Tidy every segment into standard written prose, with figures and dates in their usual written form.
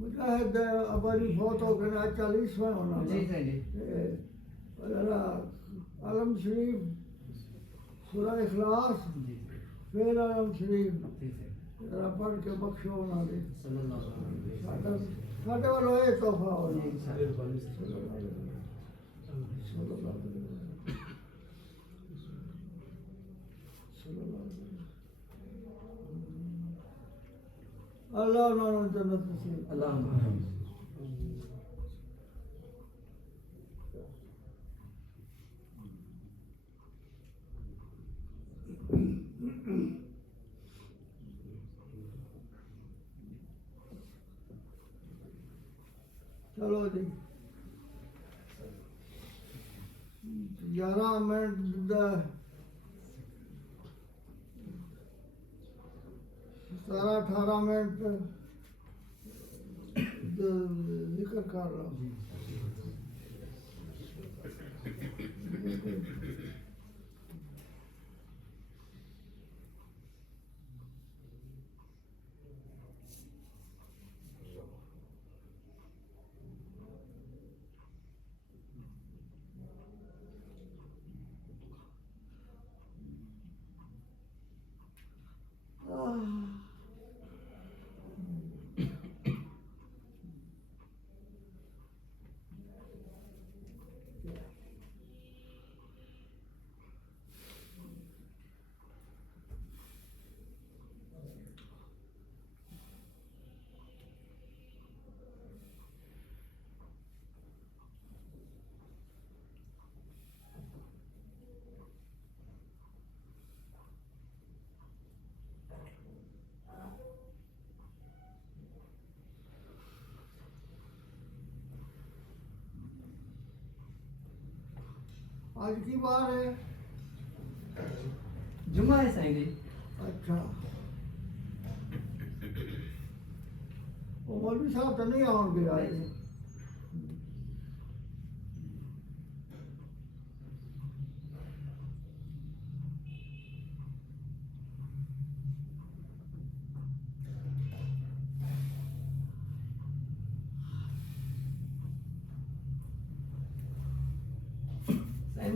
مجاہد اباری فوت ہو گیا 40واں ہونا جی جی عالم شریف سورہ اخلاص پھر عالم شریف ذرا پڑھ کے بخشو ہونا دے ساڈے والوں یہ تحفہ ہونا اللہ انہوں نے جنت نصیب اللہ چلو جی 11 منٹ 17-18 منٹ ذکر کر رہا ہوں آج کی بار ہے جمعہ ہے سائیں جی اچھا وہ مولوی صاحب تو نہیں آؤ گے آج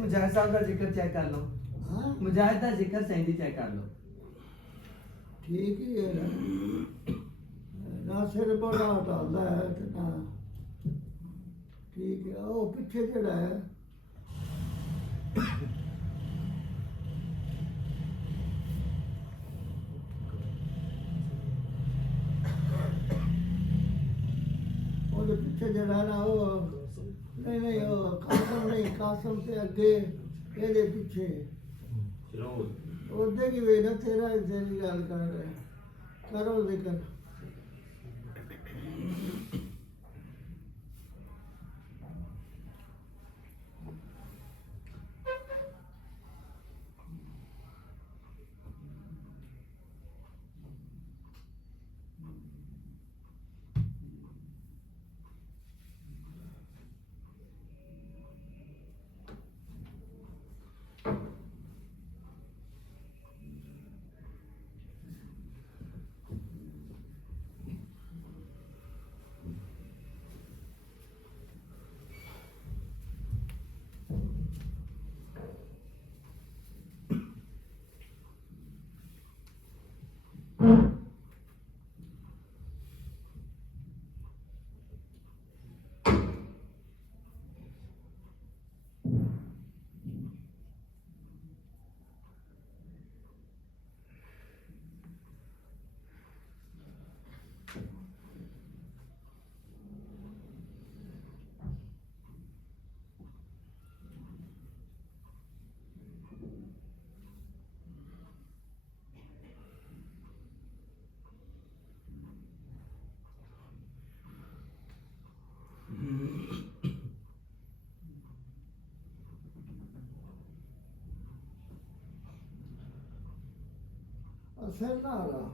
مجاہد صاحب کا ذکر چیک کر لو مجاہد کا ذکر سائیں جی چیک کر لو ٹھیک ہی ہے نہ سر بڑا ڈالتا ہے نہ ٹھیک ہے وہ پیچھے جڑا ہے وہ پیچھے جڑا ہے نا وہ نہیں وہ قاسم نہیں قاسم سے اگے یہ پیچھے ادھر کی وجہ تیرا تیری گل کر رہے کرو ذکر اثر نہ آ رہا.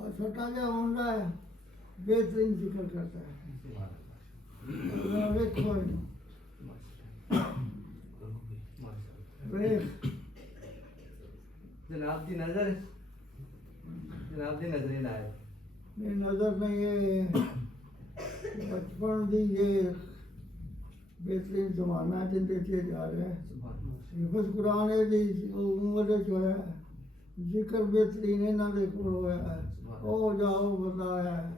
اور چھوٹا جا ہونڈا ہے بہترین ذکر کرتا ہے. دیکھو جناب دی نظر جناب دی نظر لائے میری نظر میں یہ بچپن دی یہ بہترین زمانہ جن دیتے جا رہے ہیں. حفظ قرآن دی عمر جو ہے ذکر بہترین ہے نہ دیکھو ہوا ہے او جاؤ بتایا ہے.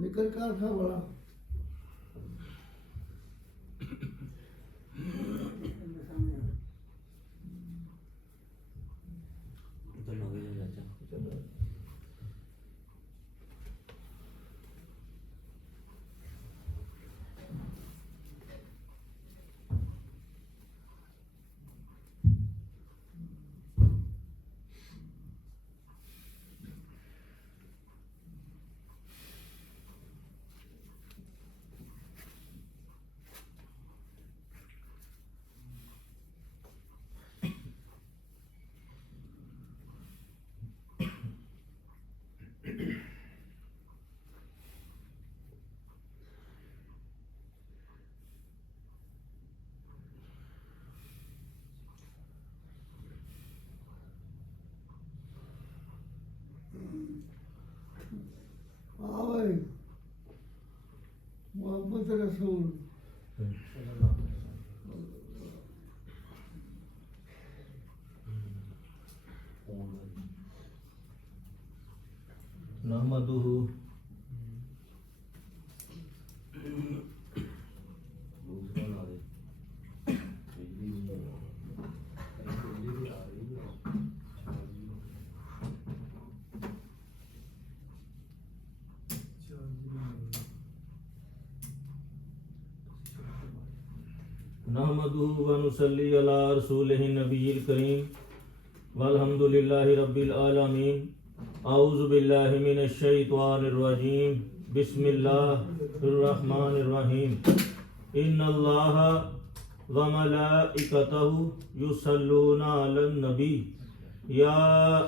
ذکر کار تھا بڑا. آئے محبت رسول نحمدہ نحمدہ ونصلی علی رسولہ النبی الکریم والحمد للہ رب العالمین. اعوذ باللہ من الشیطان الرجیم. بسم اللہ الرحمن الرحیم. ان اللہ وملائکتہ یصلون علی النبی یا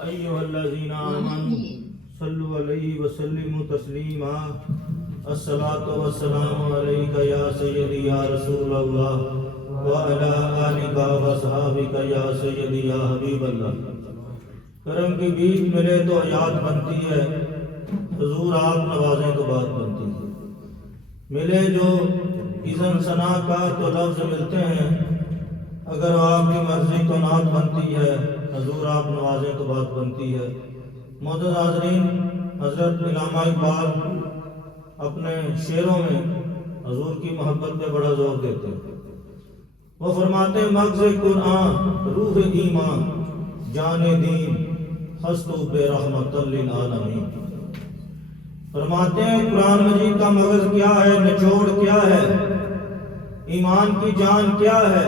ایہا الذین آمنوا صلوا علیہ وسلموا تسلیما. الصلاۃ والسلام علیک یا سیدی یا رسول اللہ وعلی آلک وصحابک یا سیدی یا حبیب اللہ. کرم کے بیچ ملے تو حیات بنتی ہے، حضور آپ نوازیں تو بات بنتی ہے. ملے جو اذن ثنا کا تو لفظ ملتے ہیں، اگر آپ کی مرضی تو نعت بنتی ہے، حضور آپ نوازیں تو بات بنتی ہے. معزز حاضرین، حضرت علامہ اقبال اپنے شعروں میں حضور کی محبت پہ بڑا زور دیتے ہیں. وہ فرماتے مغز قرآن روح ایمان جان دین فاستو برحمۃ للعالمین۔ فرماتے ہیں قرآن مجید کا مغز کیا ہے، نچوڑ کیا ہے، ایمان کی جان کیا ہے،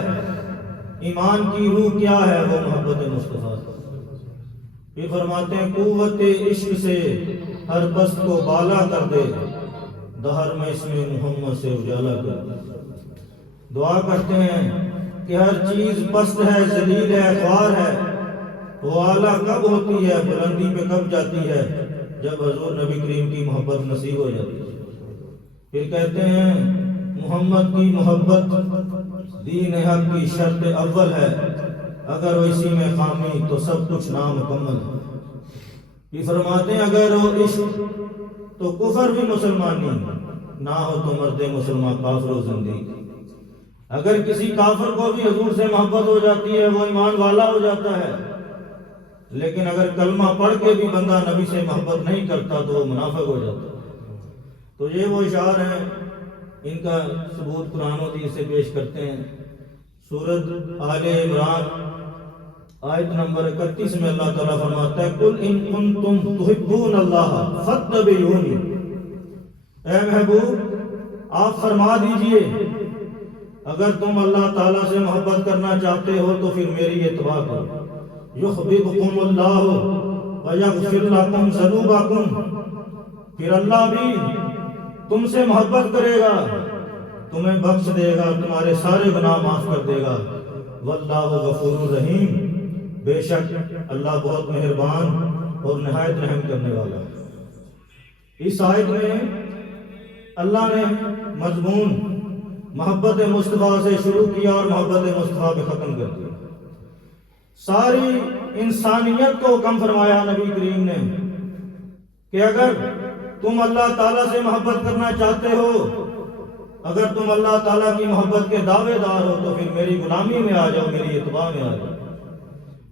ایمان کی روح کیا ہے، وہ محبت مصطفیٰ۔ یہ فرماتے ہیں قوت عشق سے ہر پست کو بالا کر دے، دہر میں اس میں محمد سے اجالا کر دے۔ دعا کرتے ہیں کہ ہر چیز پست ہے، ذلیل ہے، خوار ہے، وہ اعلیٰ کب ہوتی ہے، بلندی پہ کب جاتی ہے، جب حضور نبی کریم کی محبت نصیب ہو جاتی ہے۔ پھر کہتے ہیں محمد کی محبت دین حق کی شرط اول ہے، اگر وہ اسی میں خامی تو سب کچھ نامکمل ہے۔ یہ فرماتے ہیں اگر وہ عشق تو کفر بھی مسلمانی، نہ ہو تو مرد مسلمان کافر و زندگی۔ اگر کسی کافر کو بھی حضور سے محبت ہو جاتی ہے وہ ایمان والا ہو جاتا ہے، لیکن اگر کلمہ پڑھ کے بھی بندہ نبی سے محبت نہیں کرتا تو وہ منافق ہو جاتا ہے۔ تو یہ وہ اشعار ہیں، ان کا ثبوت قرآن و حدیث سے پیش کرتے ہیں۔ سورۃ آل عمران آیت نمبر 31 میں اللہ تعالیٰ فرماتا ہے قُلْ إِن كُنتُمْ تُحِبُّونَ اللَّهَ فَاتَّبِعُونِي، اے محبوب آپ فرما دیجئے اگر تم اللہ تعالیٰ سے محبت کرنا چاہتے ہو تو پھر میری اتباع کرو۔ يُحْبِبْكُمُ اللَّهُ وَيَغْفِرْ لَكُمْ ذُنُوبَكُمْ، پھر اللہ بھی تم سے محبت کرے گا، تمہیں بخش دے گا، تمہارے سارے گناہ معاف کر دے گا۔ واللہ غفور رحیم، بے شک اللہ بہت مہربان اور نہایت رحم کرنے والا ہے۔ اس آیت میں اللہ نے مضمون محبت مصطفیٰ سے شروع کیا اور محبت مصطفیٰ پہ ختم کر دیا۔ ساری انسانیت کو حکم فرمایا نبی کریم نے کہ اگر تم اللہ تعالیٰ سے محبت کرنا چاہتے ہو، اگر تم اللہ تعالیٰ کی محبت کے دعوے دار ہو تو پھر میری غلامی میں آ جاؤ، میری اتباع میں آ جاؤ۔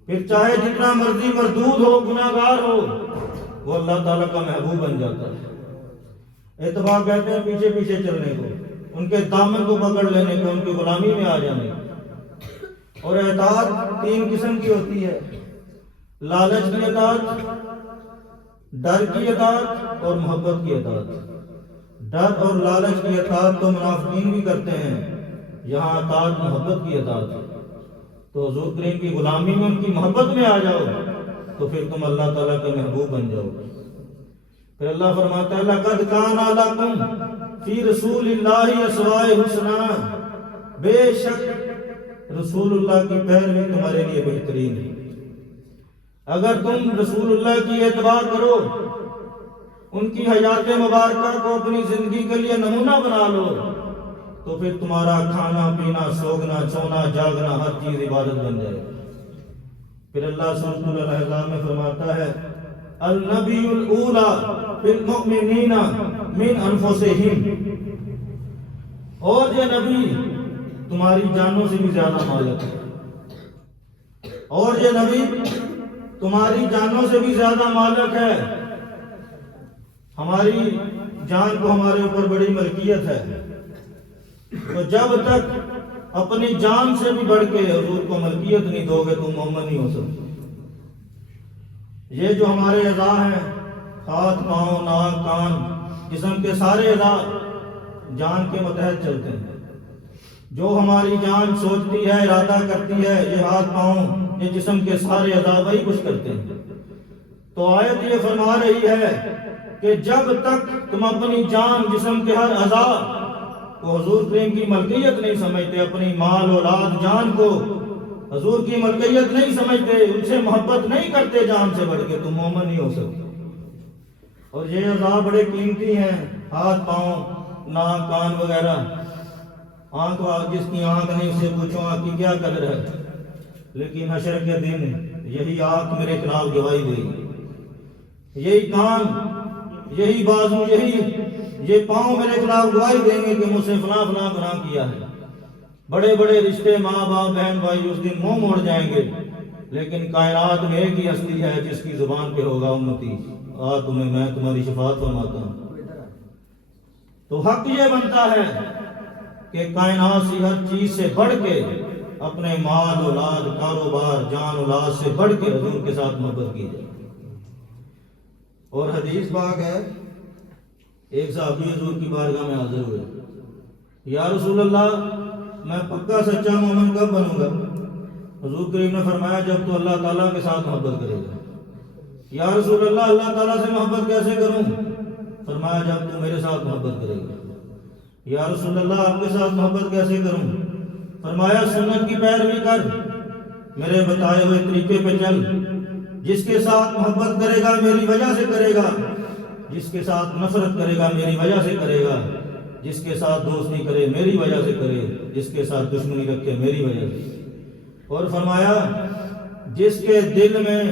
پھر چاہے جتنا مرضی مردود ہو، گناہ گار ہو، وہ اللہ تعالیٰ کا محبوب بن جاتا ہے۔ اتباع کہتے ہیں پیچھے پیچھے چلنے کو، ان کے دامن کو پکڑ لینے کو، ان کی غلامی میں آ جانے کو۔ اور اطاعت تین قسم کی ہوتی ہے، لالچ کی اطاعت، ڈر کی اطاعت اور محبت کی اطاعت۔ ڈر اور لالچ کی اطاعت تو منافقین بھی کرتے ہیں، یہاں اطاعت محبت کی اطاعت ہے۔ تو حضور کریم کی غلامی میں ان کی محبت میں آ جاؤ تو پھر تم اللہ تعالیٰ کے محبوب بن جاؤ گے۔ پھر اللہ فرماتا ہے لَقَدْ كَانَ لَكُمْ فِي رَسُولِ اللَّهِ أُسْوَةٌ حَسَنَةٌ، بے شک رسول اللہ کی پیروی تمہارے لیے بہترین ہے۔ اگر تم رسول اللہ کی اتباع کرو، ان کی حیات مبارکہ کو اپنی زندگی کے لیے نمونہ بنا لو، تو پھر تمہارا کھانا پینا، سوگنا، سونا، جاگنا ہر چیز عبادت بن جائے۔ پھر اللہ سورۃ الاحزاب میں فرماتا ہے النبی الاولی بالمؤمنین من انفسہم، اور یہ نبی تمہاری جانوں سے بھی زیادہ مالک ہے، اور یہ نبی تمہاری جانوں سے بھی زیادہ مالک ہے۔ ہماری جان کو ہمارے اوپر بڑی ملکیت ہے، تو جب تک اپنی جان سے بھی بڑھ کے حضور کو ملکیت نہیں دو گے تم مومن نہیں ہو سکتے۔ یہ جو ہمارے اعضاء ہیں، ہاتھ، پاؤں، ناک، کان، جسم کے سارے اعضاء جان کے متحد چلتے ہیں۔ جو ہماری جان سوچتی ہے، ارادہ کرتی ہے، یہ ہاتھ، پاؤں، یہ جسم کے سارے اعضاء وہی کچھ کرتے ہیں۔ تو آیت یہ فرما رہی ہے کہ جب تک تم اپنی جان، جسم کے ہر اعضاء کو حضور کریم کی ملکیت نہیں سمجھتے، اپنی مال، اولاد، جان کو حضور کی ملکیت نہیں سمجھتے، ان سے محبت نہیں کرتے جان سے بڑھ کے، تم مومن نہیں ہو سکتے۔ اور یہ اعضاء بڑے قیمتی ہیں، ہاتھ، پاؤں، ناک، کان وغیرہ۔ آنکھ، جس کی آنکھ نہیں اسے پوچھو آنکھ کی کیا قدر ہے، لیکن حشر کے دن یہی آنکھ میرے خلاف گواہی دے گی، یہی کان، یہی بازو، یہ پاؤں میرے خلاف گواہی دیں گے کہ مجھ سے فلاں فلاں گناہ کیا ہے۔ بڑے بڑے رشتے، ماں باپ، بہن بھائی اس دن منہ موڑ جائیں گے، لیکن کائنات میں ایک ہی ہستی ہے جس کی زبان پہ ہوگا امتی، آ تمہیں میں تمہاری شفاعت فرماتا ہوں۔ تو حق یہ بنتا ہے کہ کائنات سے ہر چیز سے بڑھ کے اپنے مال، اولاد، کاروبار، جان، اولاد سے بڑھ کے حضور کے ساتھ محبت کی جائے۔ اور حدیث پاک ہے، ایک صحابی حضور کی بارگاہ میں حاضر ہوئے، یا رسول اللہ میں پکا سچا مومن کب بنوں گا؟ حضور کریم نے فرمایا جب تو اللہ تعالیٰ کے ساتھ محبت کرے گا۔ یا رسول اللہ اللہ تعالیٰ سے محبت کیسے کروں؟ فرمایا جب تو میرے ساتھ محبت کرے گا۔ یا رسول اللہ آپ کے ساتھ محبت کیسے کروں؟ فرمایا سنت کی پیروی کر، میرے بتائے ہوئے طریقے پہ چل، جس کے ساتھ محبت کرے گا میری وجہ سے کرے گا، جس کے ساتھ نفرت کرے گا میری وجہ سے کرے گا، جس کے ساتھ دوستی کرے میری وجہ سے کرے، جس کے ساتھ دشمنی رکھے میری وجہ سے۔ اور فرمایا جس کے دل میں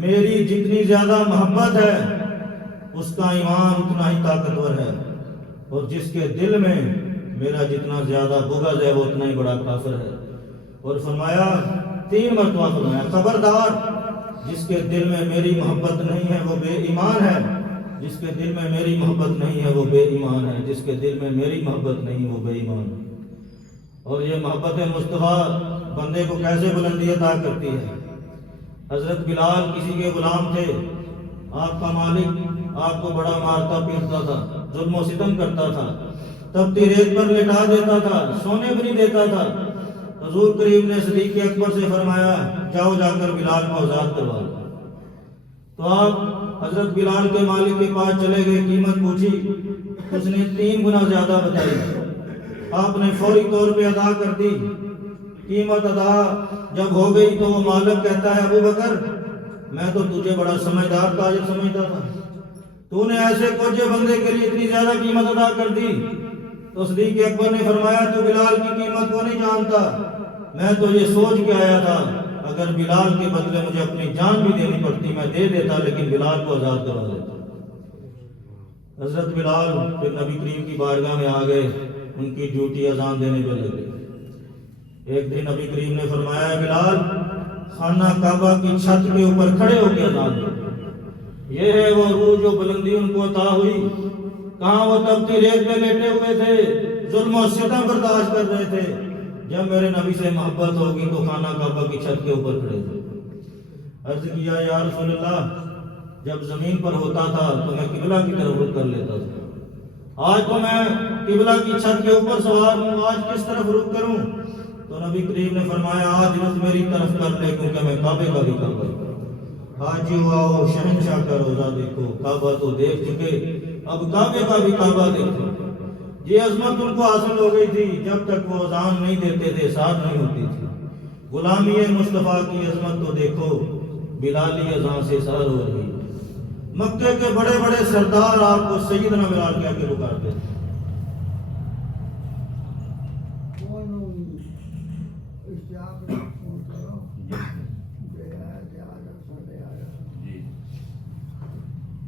میری جتنی زیادہ محبت ہے اس کا ایمان اتنا ہی طاقتور ہے، اور جس کے دل میں میرا جتنا زیادہ بغض ہے وہ اتنا ہی بڑا کافر ہے۔ اور فرمایا 3 مرتبہ فرمایا خبردار جس کے دل میں میری محبت نہیں ہے وہ بے ایمان ہے، جس کے دل میں میری محبت نہیں ہے وہ بے ایمان ہے، جس کے دل میں میری محبت نہیں وہ بے ایمان ہے۔ اور یہ محبت مصطفیٰ بندے کو کیسے بلندی عطا کرتی ہے۔ حضرت بلال کسی کے غلام تھے، آپ کا مالک آپ کو بڑا مارتا پیٹتا تھا، ظلم و ستم کرتا تھا، تپتی ریت پر لٹا دیتا تھا، سونے بھی نہیں دیتا تھا۔ حضور کریم نے صدیق اکبر سے فرمایا جاؤ جا کر بلال کو آزاد کروا دو۔ تو آپ حضرت بلال کے مالک کے پاس چلے گئے، قیمت پوچھی، اس نے 3 گنا زیادہ بتائی، آپ نے فوری طور پہ ادا کر دی۔ قیمت ادا جب ہو گئی تو وہ مالک کہتا ہے ابو بکر میں تو تجھے بڑا سمجھدار تاجر سمجھتا تھا، تو نے ایسے کوجے بندے کے لیے اتنی زیادہ قیمت ادا کر دی۔ تو صدیق اکبر نے فرمایا تو بلال کی قیمت کو نہیں جانتا، میں تو یہ سوچ کے آیا تھا اگر بلال کے بدلے مجھے اپنی جان بھی دینی پڑتی میں دے دیتا، لیکن بلال کو آزاد کروا دیتا۔ حضرت بلال پھر نبی کریم کی بارگاہ میں آ گئے، ان کی ڈیوٹی اذان دینے پہ لگ گئی۔ ایک دن نبی کریم نے فرمایا بلال خانہ کعبہ کی چھت کے اوپر کھڑے ہو کے اذان دو۔ یہ ہے وہ روح جو بلندی ان کو عطا ہوئی، کہاں وہ تپتی ریت پہ لیٹے ہوئے تھے، ظلم و ستم برداشت کر رہے تھے، جب میرے نبی سے محبت ہوگی تو خانہ کعبہ کی چھت کے اوپر کھڑے تھے۔ عرض کیا یا رسول اللہ جب زمین پر ہوتا تھا تو میں قبلہ کی طرف رخ کر لیتا تھا، آج تو میں قبلہ کی چھت کے اوپر سوار ہوں، آج کس طرف رخ کروں؟ تو نبی کریم نے فرمایا آج رخ میری طرف کر لے کیونکہ میں کعبے کا بھی کعبہ ہوں۔ آج ہی آؤ شہنشاہ کا روزہ دیکھو، کعبہ تو دیکھ چکے اب کعبے کا بھی کعبہ دیکھو۔ یہ عظمت ان کو حاصل ہو گئی تھی، جب تک وہ اذان نہیں دیتے تھے ساتھ نہیں ہوتی تھی۔ غلامی مصطفیٰ کی عظمت تو دیکھو، بلالی اذان سے سار ہو رہی۔ مکے کے بڑے بڑے سردار آپ کو سیدنا بلال کہہ کے پکارتے تھے۔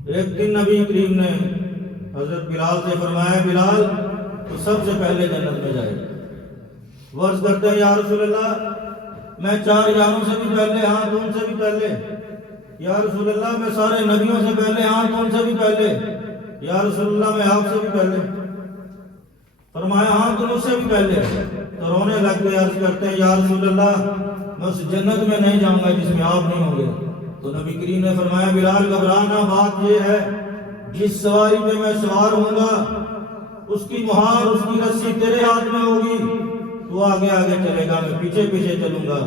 ایک دن نبی کریم نے حضرت بلال سے فرمایا بلال تو سب سے پہلے جنت میں جائے گا۔ وہ عرض کرتے ہیں یا رسول اللہ میں 4 یاروں سے بھی پہلے، ہاں تو ان سے بھی پہلے۔ یا رسول اللہ میں سارے نبیوں سے پہلے، ہاں تو ان سے بھی پہلے۔ یا رسول اللہ میں آپ سے بھی پہلے۔ فرمایا ہاں تو مجھ سے بھی پہلے۔ تو رونے لگ گئے، عرض کرتے ہیں یا رسول اللہ میں اس جنت میں نہیں جاؤں گا جس میں آپ نہیں ہوں گے۔ تو نبی کریم نے فرمایا بلال گھبرانا، بات یہ ہے جس سواری پہ میں سوار ہوں گا اس کی مہار، اس کی رسی تیرے ہاتھ میں ہوگی، تو آگے آگے چلے گا، میں پیچھے پیچھے چلوں گا۔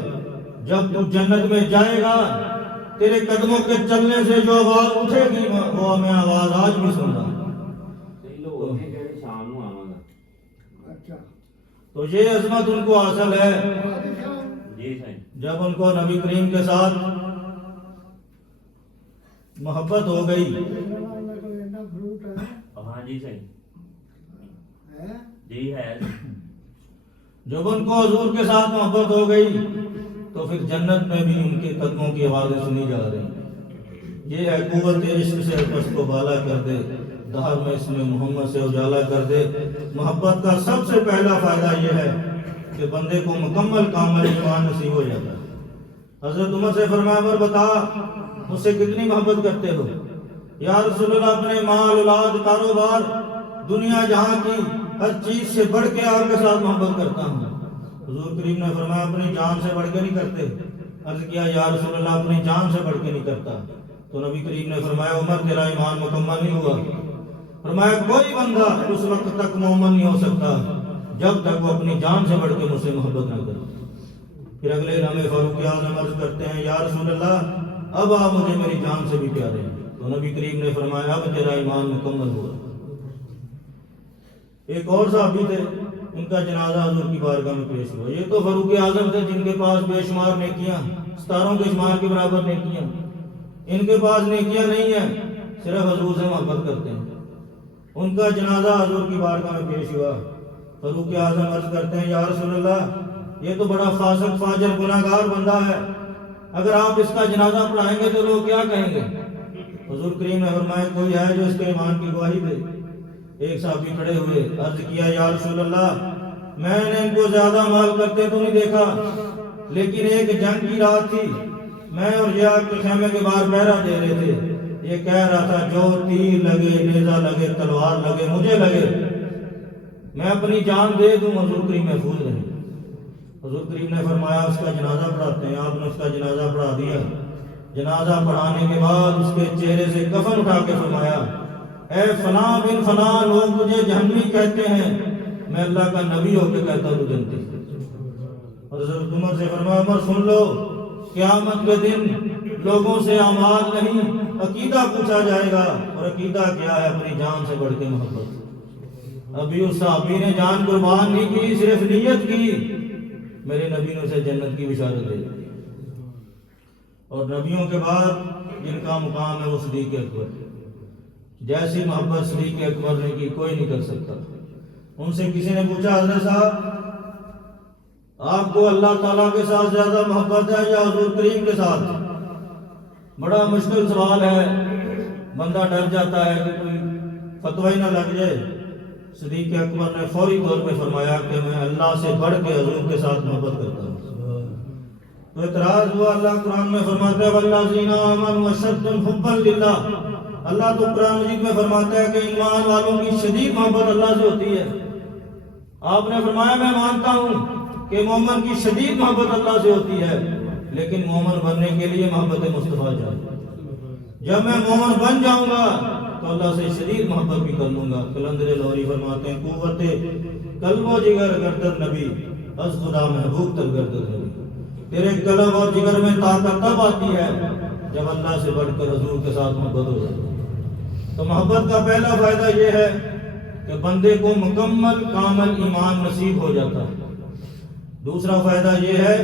جب تو جنت میں جائے گا تیرے قدموں کے چلنے سے جو آواز اٹھے گی وہ میں آواز آج بھی سن رہا ہوں۔ تو یہ عظمت ان کو حاصل ہے جب ان کو نبی کریم کے ساتھ محبت ہو گئی۔ ہاں جی صحیح جی ہے۔ جب ان کو حضور کے ساتھ محبت ہو گئی تو پھر جنت میں بھی ان کے قدموں کی آوازیں سنی جا رہی۔ یہ ہے قوت عشق سے الفظ کو بالا کر دے، دہر میں اس میں محمد سے اجالا کر دے۔ محبت کا سب سے پہلا فائدہ یہ ہے کہ بندے کو مکمل کامل ایمان نصیب ہو جاتا ہے۔ حضرت عمر سے فرمایا عمر بتا مجھ سے کتنی محبت کرتے ہو؟ یا رسول اللہ اپنے مال اولاد کاروبار دنیا جہاں کی ہر چیز سے بڑھ کے آپ کے ساتھ محبت کرتا ہوں۔ حضور کریم نے فرمایا اپنی جان سے بڑھ کے نہیں کرتے۔ عرض کیا یا رسول اللہ اپنی جان سے بڑھ کے نہیں کرتا۔ تو نبی کریم نے فرمایا عمر تیرا ایمان مکمل نہیں ہوا. فرمایا کوئی بندہ اس وقت تک مومن نہیں ہو سکتا جب تک وہ اپنی جان سے بڑھ کے مجھ سے محبت نہ کرے. پھر اگلے دن ہمیں فاروق اعظم عرض کرتے ہیں یا رسول اللہ اب آپ مجھے میری جان سے بھی پیارے ہیں. تو نبی کریم نے فرمایا اب تیرا ایمان مکمل ہوا. ایک اور صحابی تھے, ان کا جنازہ حضور کی بارگاہ میں پیش ہوا. یہ تو فاروق اعظم تھے جن کے پاس بے شمار نیکیاں, ستاروں کے شمار کے برابر نیکیاں. ان کے پاس نیکیاں نہیں ہیں, صرف حضور سے محبت کرتے ہیں. ان کا جنازہ حضور کی بارگاہ میں پیش ہوا. فاروق اعظم عرض کرتے ہیں یا رسول اللہ یہ تو بڑا فاسق فاجر گناہگار بندہ ہے, اگر آپ اس کا جنازہ پڑھائیں گے تو لوگ کیا کہیں گے؟ حضور کریم نے فرمایا کوئی ہے جو اس کے ایمان کی گواہی دے. ایک صحابی کھڑے ہوئے, عرض کیا یا رسول اللہ میں نے ان کو زیادہ مال کرتے تو نہیں دیکھا, لیکن ایک جنگ کی رات تھی, میں اور یہ آپ کے خیمے کے باہر پہرا دے رہے تھے. یہ کہہ رہا تھا جو تیر لگے, نیزہ لگے, تلوار لگے, مجھے لگے, میں اپنی جان دے دوں, حضور کریم محفوظ رہے. حضور کریم نے فرمایا اس کا جنازہ پڑھاتے ہیں. آپ نے اس کا جنازہ پڑھا دیا. جنازہ پڑھانے کے بعد اس کے چہرے سے کفن اٹھا کے فرمایا اے فلاں بن فلاں لوگ تجھے جہنمی کہتے ہیں, میں اللہ کا نبی ہو کے کہتا ہوں جنتی. اور حضرت عمر سے فرمایا عمر سن لو, قیامت کے دن لوگوں سے اعمال نہیں عقیدہ پوچھا جائے گا, اور عقیدہ کیا ہے؟ اپنی جان سے بڑھ کے محبت. ابھی اس صحابی نے جان قربان نہیں کی, صرف نیت کی, میرے نبی نے اسے جنت کی بشارت دے دی. اور نبیوں کے بعد جن کا مقام ہے وہ صدیق اکبر. جیسی محبت صدیق اکبر نے کی کوئی نہیں کر سکتا. ان سے کسی نے پوچھا حضرت صاحب آپ کو اللہ تعالیٰ کے ساتھ زیادہ محبت ہے یا حضور کریم کے ساتھ؟ بڑا مشکل سوال ہے, بندہ ڈر جاتا ہے کہ کوئی فتوی نہ لگ جائے. صدیق اکبر نے فوری طور پہ فرمایا کہ میں اللہ سے بڑھ کے حضور کے ساتھ محبت کرتا ہوں. تو اعتراض ہوا, اللہ قرآن میں فرماتا ہے والذین آمنوا اشد حبا للہ. اللہ تو قرآن مجید میں فرماتا ہے کہ ایمان والوں کی شدید محبت اللہ سے ہوتی ہے. آپ نے فرمایا میں مانتا ہوں کہ مومن کی شدید محبت اللہ سے ہوتی ہے, لیکن مومن بننے کے لیے محبت مصطفیٰ چاہیے. جب میں مومن بن جاؤں گا تو اللہ سے شدید محبت بھی کر لوں گا. کلندر لاہوری فرماتے ہیں قوت قلب و جگر گردد نبی از خدا محبوب تر گردد نبی. تیرے قلب اور جگر میں طاقت تب آتی ہے جب اللہ سے بڑھ کر حضور کے ساتھ محبت ہو جائے. تو محبت کا پہلا فائدہ یہ ہے کہ بندے کو مکمل کامل ایمان نصیب ہو جاتا ہے. دوسرا فائدہ یہ ہے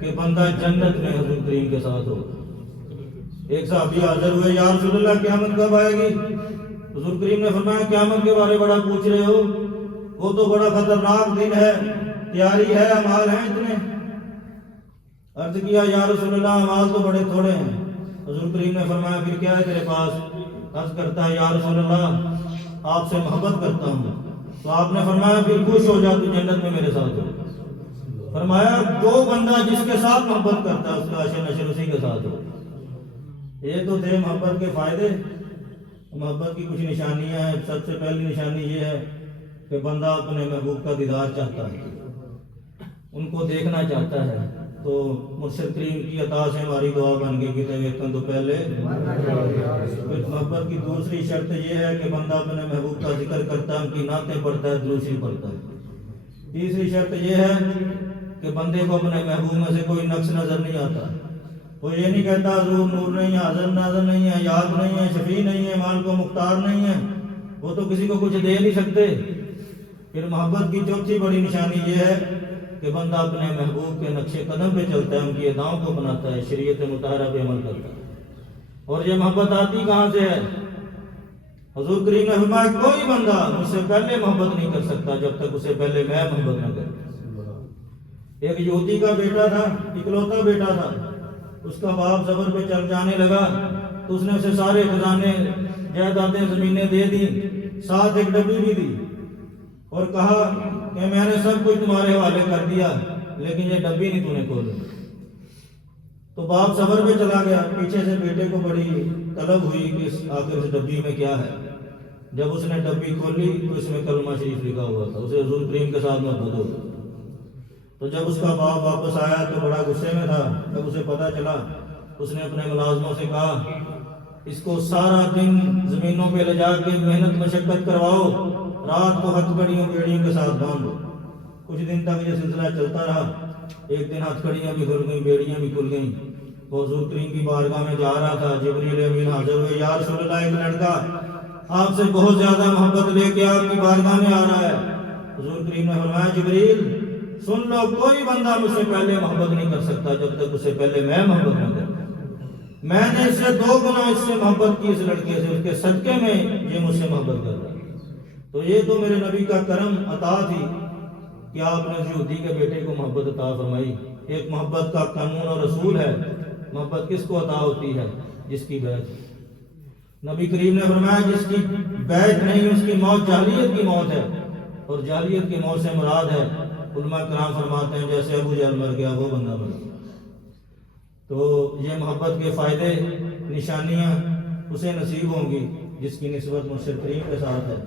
کہ بندہ جنت میں حضور کریم کے ساتھ ہو. ایک صحابی حاضر ہوئے یا رسول اللہ قیامت کب آئے گی؟ حضور کریم نے فرمایا قیامت کے بارے بڑا پوچھ رہے ہو, وہ تو بڑا خطرناک دن ہے, تیاری ہے, اعمال ہیں اتنے. عرض کیا یا رسول اللہ اعمال تو بڑے تھوڑے ہیں. حضور کریم نے فرمایا پھر کیا ہے تیرے پاس؟ عرض کرتا ہے یا رسول اللہ آپ سے محبت کرتا ہوں. تو آپ نے فرمایا پھر خوش ہو جا, تو جنت میں میرے ساتھ ہو. فرمایا جو بندہ جس کے ساتھ محبت کرتا ہے اس کا عشر نشر اسی کے ساتھ ہو. یہ تو تھے محبت کے فائدے. محبت کی کچھ نشانیاں ہیں. سب سے پہلی نشانی یہ ہے کہ بندہ اپنے محبوب کا دیدار چاہتا ہے, ان کو دیکھنا چاہتا ہے. تو مرشد کریم کی عطا سے ہماری دعا بن گئی کہ ویکن تو پہلے. محبت کی دوسری شرط یہ ہے کہ بندہ اپنے محبوب کا ذکر کرتا ہے, ان کی نعتیں پڑھتا ہے, درود شریف پڑھتا ہے. تیسری شرط یہ ہے کہ بندے کو اپنے محبوب میں سے کوئی نقص نظر نہیں آتا. وہ یہ نہیں کہتا حضور نور نہیں ہے, حاضر ناظر نہیں ہے, یاد نہیں ہے, شفیع نہیں ہے, مال کو مختار نہیں ہے, وہ تو کسی کو کچھ دے نہیں سکتے. پھر محبت کی چوتھی بڑی نشانی یہ ہے کہ بندہ اپنے محبوب کے نقش قدم پہ چلتا ہے, ان کی اداؤں کو اپناتا ہے, شریعت مطہرہ پہ عمل کرتا ہے. اور یہ محبت آتی کہاں سے ہے؟ حضور کریم نے فرمایا کوئی بندہ مجھ سے پہلے محبت نہیں کر سکتا جب تک اسے پہلے میں محبت نہ کروں. ایک یہودی کا بیٹا تھا, اکلوتا بیٹا تھا. اس کا باپ سفر پہ چل جانے لگا تو اس نے اسے سارے خزانے جائیدادیں زمینیں دے دی, ساتھ ایک ڈبی بھی دی, اور کہا کہ میں نے سب کچھ تمہارے حوالے کر دیا, لیکن یہ ڈبی نہیں تو نے کھولی. تو باپ سفر پہ چلا گیا. پیچھے سے بیٹے کو بڑی طلب ہوئی کہ آخر اس ڈبی میں کیا ہے. جب اس نے ڈبی کھولی تو اس میں کلمہ شریف لکھا ہوا تھا. اسے حضور کریم کے ساتھ محبت ہو گئی. تو جب اس کا باپ واپس آیا تو بڑا غصے میں تھا. جب اسے پتا چلا اس نے اپنے ملازموں سے کہا اس کو سارا دن زمینوں پہ لے جا کے محنت مشقت کرواؤ، رات کو ہتھ کڑیوں بیڑیوں کے ساتھ باندھو۔ کچھ دن تک یہ سلسلہ چلتا رہا۔ ایک دن ہتھ کڑیاں بھی کھل گئیں، بیڑیاں بھی کھل گئیں۔ حضور کریم کی بارگاہ میں جا رہا تھا، جبریل امین حاضر ہوئے، یا رسول اللہ ایک لڑکا آپ سے بہت زیادہ محبت لے کے آپ کی بارگاہ میں آ رہا ہے۔ حضور کریم نے فرمایا جبریل سن لو، کوئی بندہ مجھ سے پہلے محبت نہیں کر سکتا جب تک اس سے پہلے میں محبت نہ کروں۔ میں نے اس سے 2 گنا اس سے محبت کی، اس لڑکے سے، اس کے صدقے میں یہ مجھ سے محبت کر رہا ہے۔ تو یہ تو میرے نبی کا کرم عطا تھی کہ آپ نے یہودی کے بیٹے کو محبت عطا فرمائی۔ ایک محبت کا قانون اور رسول ہے۔ محبت کس کو عطا ہوتی ہے؟ جس کی بیعت۔ نبی کریم نے فرمایا جس کی بیعت نہیں اس کی موت جاہلیت کی موت ہے، اور جاہلیت کی موت سے مراد ہے، علماء کرام فرماتے ہیں جیسے ابو جہل مر گیا وہ بندہ مر گیا۔ تو یہ محبت کے فائدے نشانیاں اسے نصیب ہوں گی جس کی نسبت مرشد کریم کے ساتھ ہے۔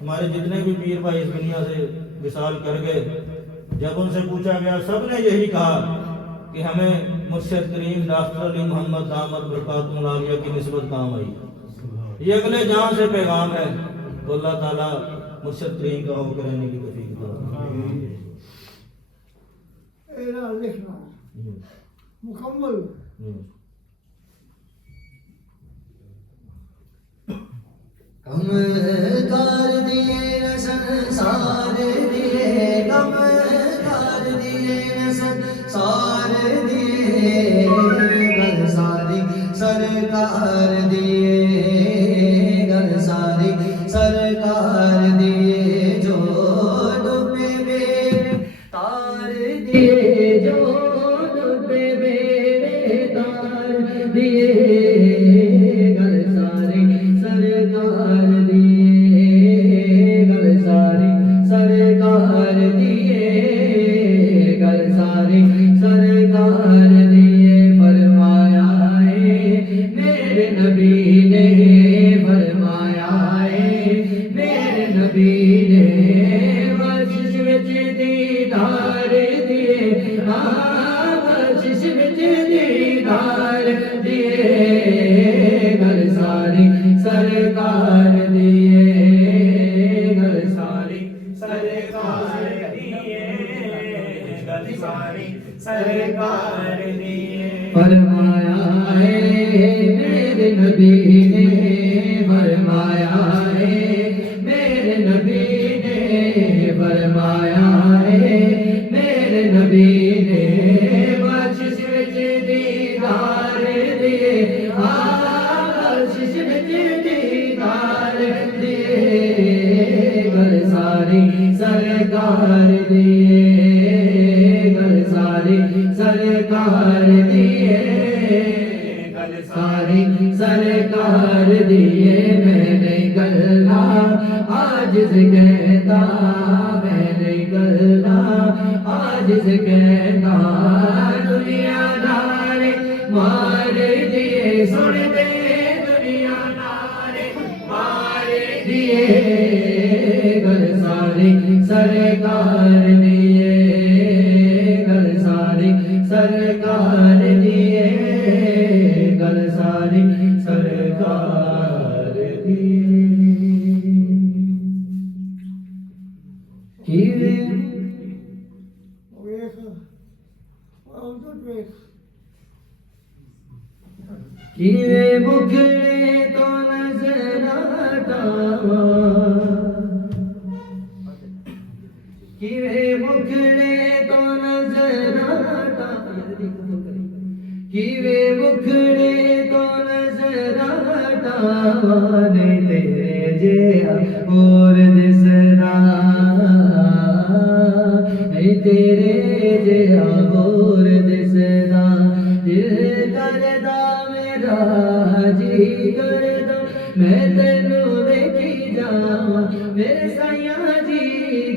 ہمارے جتنے بھی پیر بھائی اس دنیا سے وصال کر گئے، جب ان سے پوچھا گیا سب نے یہی کہا کہ ہمیں مرشد کریم ڈاکٹر علی محمد دامت برکاتہ العالیہ کی نسبت کام آئی۔ یہ اگلے جہاں سے پیغام ہے، تو اللہ تعالیٰ مرشد کریم کا ہو کے رہنے کی توفیق عطا فرمائے۔ ایرا لکھنا مکمل کم کر دیے سنسار دیے، کم کر دیے سنسار دیے، گل ساری سرکار دیے، گل ساری سرکار دیے، جو ڈوبے میرے تار دیے، جو ڈوبے میرے تار دیے، گل ساری سرکار دیے، گل ساری سرکار دیے، گل ساری سرکار دیے۔ فرمایا ہے میرے نبی نے، فرمایا ہے میرے نبی نے، بخشش وچ دیدار دیے، ہاں بخشش وچ دیدار دیے، گل ساری سرکار دیے، گل ساری سرکار دیے، گل ساری سرکار دیے۔ فرمایا ہے میرے نبی نے، فرمایا ہے میرے نبی نے، فرمایا ہے میرے نبی نے، بخشش وچ دیدار دیے، ہاں بخشش وچ دیدار دیے، گل ساری سرکار دیے، گل ساری سرکار دیے، گل ساری سرکار دیے۔ میں نہیں گلا عاجز کہتا، میں نہیں گلا عاجز کہتا، دنیا دار مار دیے، سن دے دنیا دار مار دیے، گل ساری سرکار دیے، گل ساری سرکار دیے، گل ساری سرکار دیے۔ ویخ ویخ کیویں بکھڑے تو نظر ہٹاواں، کیویں بکھڑے تو نظر ہٹاواں، کیویں بکھڑے تو نظر ہٹاواں، نہیں تیرے جیہا اور دسدا، نہیں تیرے جیہا اور دسدا، دل کردا میرا جی کردا میں تینوں ویکھی جاواں، میرے سائیاں جی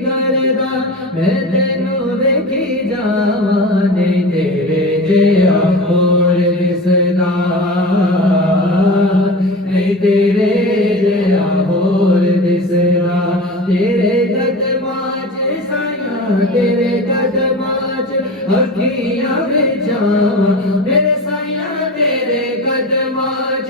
کردا میں تینوں ویکھی جاواں، نہیں تیرے جیہا اور دسدا، نہیں تیرے جیہا اور دسدا، تیرے قدماں چ سائیاں، تیرے قدماں چ اکھیاں وچاواں، میرے سائیاں تیرے قدماں چ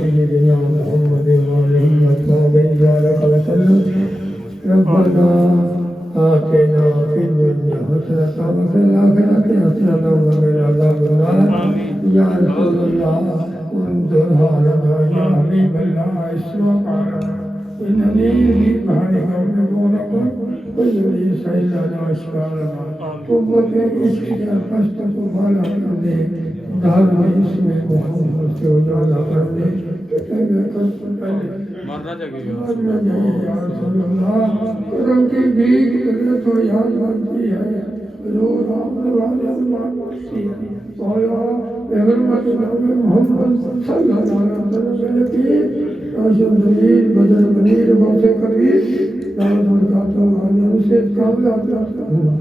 سيدنا محمد وآله وصحبه وسلم ربنا آتنا في الدنيا حسنة وفي الآخرة حسنة وقنا عذاب النار يا رسول الله انظر لنا يا حبيب الله اشفق إنني في بحرك وبورك ويري سيلنا أشكالنا قوة عشقك فاستقم على قلبي دار اسم محمد سے اجالا کر دے مرنا چاہیے یا رسول اللہ کرم کی بھیک تو یاد بنتی ہے حضور آپ نے والے اللہ بخشی ہے مولا بحرمت نبی محمد صلی اللہ علیہ وسلم کی عاشق دلیل بدر منیر موت کبیر دعوت برکاتہ عالیہ سے قابل عطا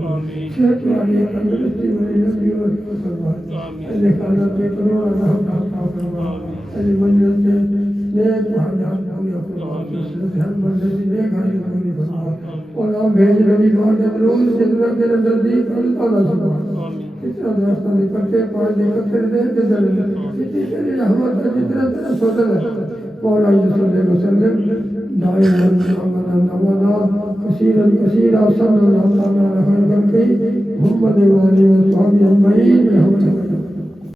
آمین صحت والی تندرستی والی نبی و فرما اللہ تعالیٰ کے کروڑ رحمت عطا فرما اللہ منزل سے نیک حاجات پوری فرما ہر مرضی نیک حاجات پوری فرما اور آپ بھیج نبی پاک روز جتنا تیرے نزدیک اللہ سبحانہ اتنا راستہ نکلتے پانچ نکلتے رہتے دل اتنی تیری رحمت ہے جتنا تیرا فضل ہے مولا صلی اللہ علیہ وسلم دائما محمد نوادا کثیرا کثیرا صلی اللہ تعالی علیہ وسلم محمد و علیہ وسلم اجمعین